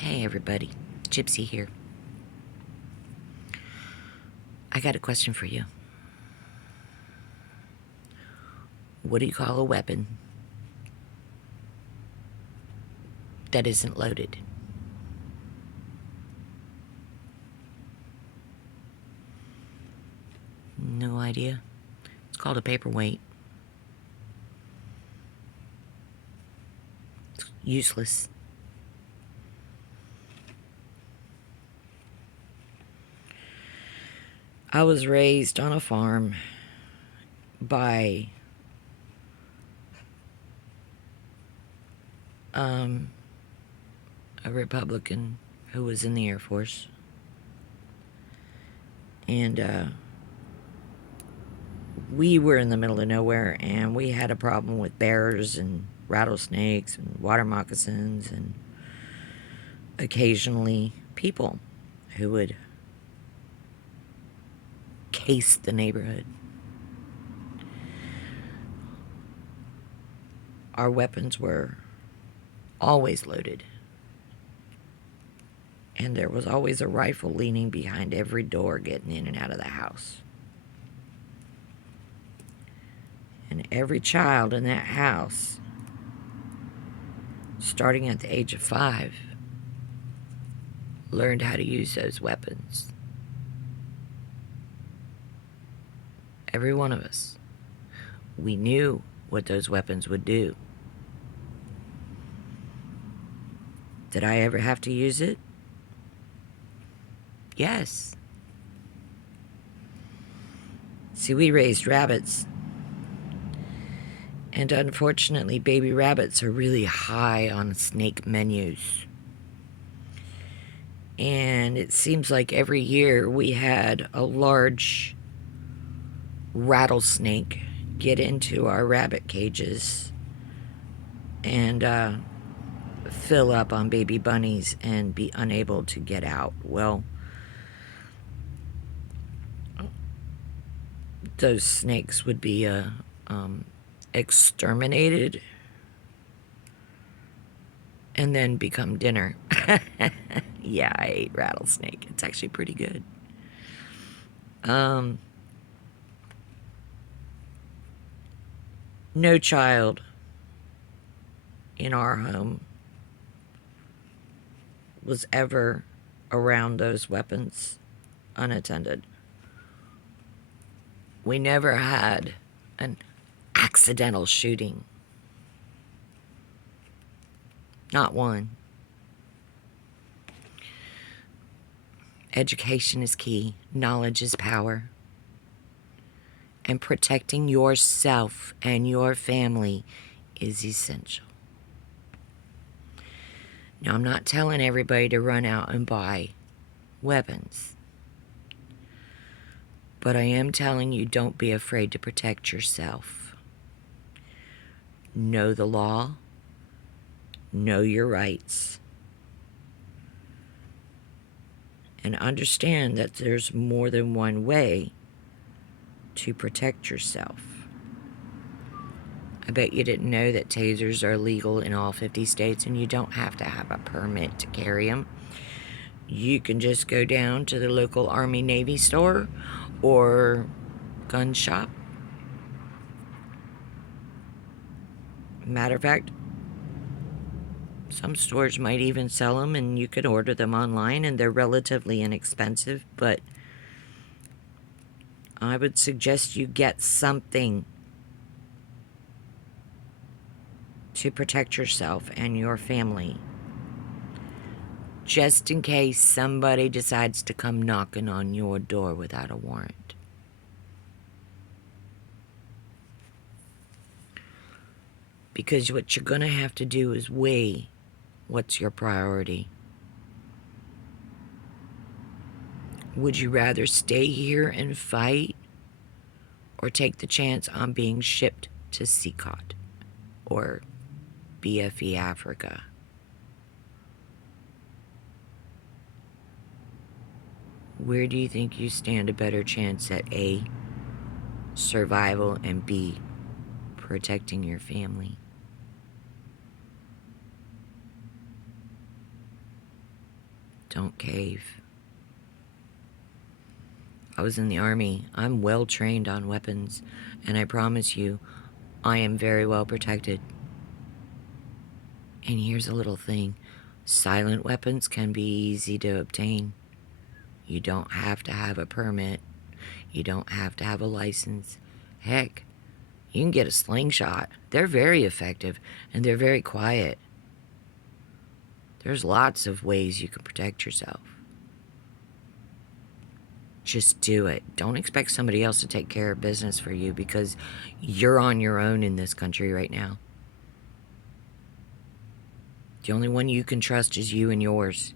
Hey everybody, Gypsy here. I got a question for you. What do you call a weapon that isn't loaded? No idea. It's called a paperweight. It's useless. I was raised on a farm by a Republican who was in the Air Force. And we were in the middle of nowhere, and we had a problem with bears and rattlesnakes and water moccasins and occasionally people who would case the neighborhood. Our weapons were always loaded, and there was always a rifle leaning behind every door getting in and out of the house. And every child in that house, starting at the age of 5, learned how to use those weapons. Every one of us. We knew what those weapons would do. Did I ever have to use it? Yes. See, we raised rabbits. And unfortunately, baby rabbits are really high on snake menus. And it seems like every year we had a large rattlesnake get into our rabbit cages and fill up on baby bunnies and be unable to get out. Well, those snakes would be exterminated and then become dinner. Yeah, I ate rattlesnake. It's actually pretty good. No child in our home was ever around those weapons unattended. We never had an accidental shooting. Not one. Education is key. Knowledge is power. And protecting yourself and your family is essential. Now, I'm not telling everybody to run out and buy weapons. But I am telling you, don't be afraid to protect yourself. Know the law. Know your rights. And understand that there's more than one way to protect yourself. I bet you didn't know that tasers are legal in all 50 states and you don't have to have a permit to carry them. You can just go down to the local Army Navy store or gun shop. Matter of fact, some stores might even sell them, and you could order them online, and they're relatively inexpensive, but I would suggest you get something to protect yourself and your family, just in case somebody decides to come knocking on your door without a warrant. Because what you're going to have to do is weigh what's your priority. Would you rather stay here and fight, or take the chance on being shipped to CCOT or BFE Africa? Where do you think you stand a better chance at A, survival, and B, protecting your family? Don't cave. I was in the Army. I'm well trained on weapons, and I promise you, I am very well protected. And here's a little thing. Silent weapons can be easy to obtain. You don't have to have a permit. You don't have to have a license. Heck, you can get a slingshot. They're very effective, and they're very quiet. There's lots of ways you can protect yourself. Just do it. Don't expect somebody else to take care of business for you, because you're on your own in this country right now. The only one you can trust is you and yours.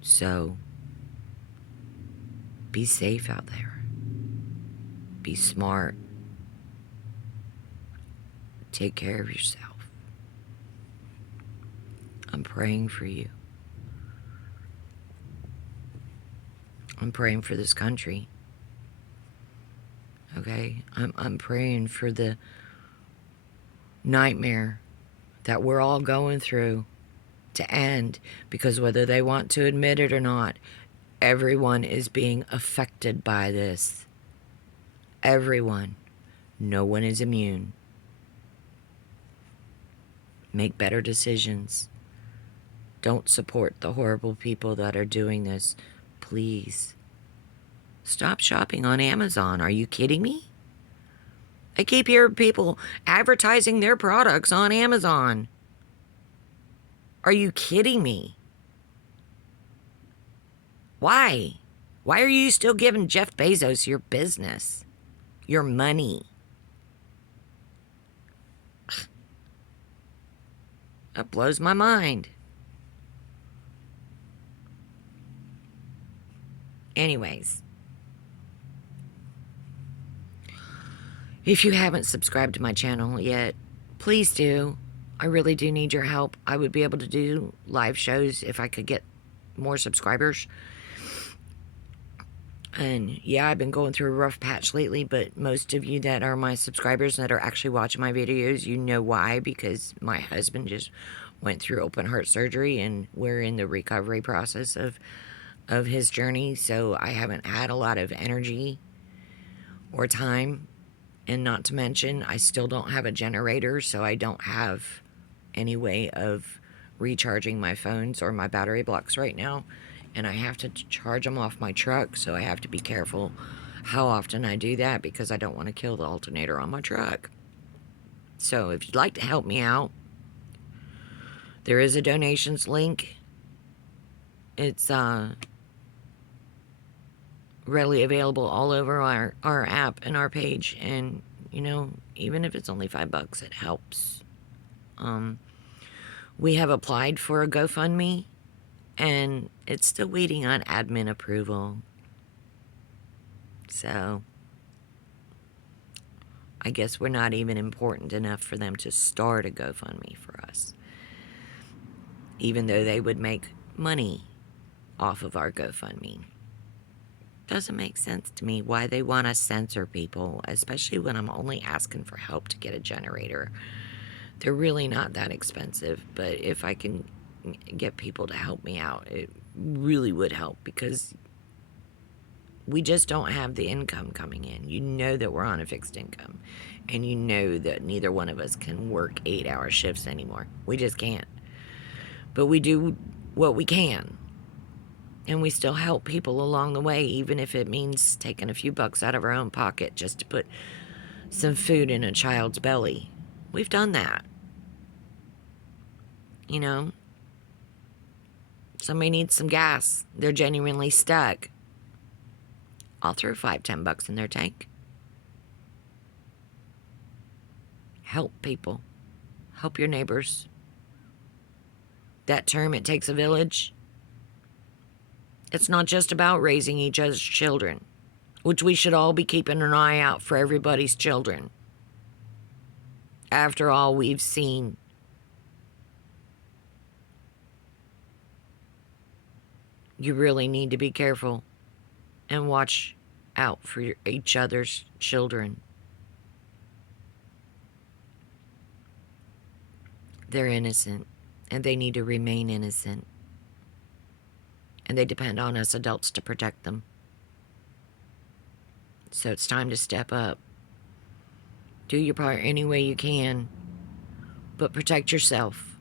So, be safe out there. Be smart. Take care of yourself. I'm praying for you. I'm praying for this country. Okay? I'm praying for the nightmare that we're all going through to end, because whether they want to admit it or not, everyone is being affected by this. Everyone. No one is immune. Make better decisions. Don't support the horrible people that are doing this. Please. Stop shopping on Amazon. Are you kidding me? I keep hearing people advertising their products on Amazon. Are you kidding me? Why? Why are you still giving Jeff Bezos your business? Your money? That blows my mind. Anyways, if you haven't subscribed to my channel yet, please do. I really do need your help. I would be able to do live shows if I could get more subscribers. And yeah, I've been going through a rough patch lately, but most of you that are my subscribers that are actually watching my videos, you know why, because my husband just went through open heart surgery, and we're in the recovery process of his journey, so I haven't had a lot of energy or time. And not to mention, I still don't have a generator, so I don't have any way of recharging my phones or my battery blocks right now. And I have to charge them off my truck, so I have to be careful how often I do that, because I don't want to kill the alternator on my truck. So if you'd like to help me out, there is a donations link. It's readily available all over our app and our page, and you know, even if it's only $5, it helps. We have applied for a GoFundMe, and it's still waiting on admin approval. So I guess we're not even important enough for them to start a GoFundMe for us, even though they would make money off of our GoFundMe. Doesn't make sense to me why they want to censor people, especially when I'm only asking for help to get a generator. They're really not that expensive, but if I can get people to help me out, it really would help, because we just don't have the income coming in. You know that we're on a fixed income, and you know that neither one of us can work 8-hour shifts anymore. We just can't. But we do what we can. And we still help people along the way, even if it means taking a few bucks out of our own pocket just to put some food in a child's belly. We've done that. You know? Somebody needs some gas. They're genuinely stuck. I'll throw $5-10 in their tank. Help people. Help your neighbors. That term, it takes a village. It's not just about raising each other's children, which we should all be keeping an eye out for everybody's children. After all we've seen. You really need to be careful and watch out for each other's children. They're innocent, and they need to remain innocent. And they depend on us adults to protect them. So it's time to step up. Do your part any way you can, but protect yourself.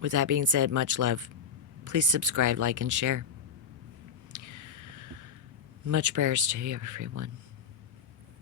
With that being said, much love. Please subscribe, like, and share. Much prayers to you, everyone.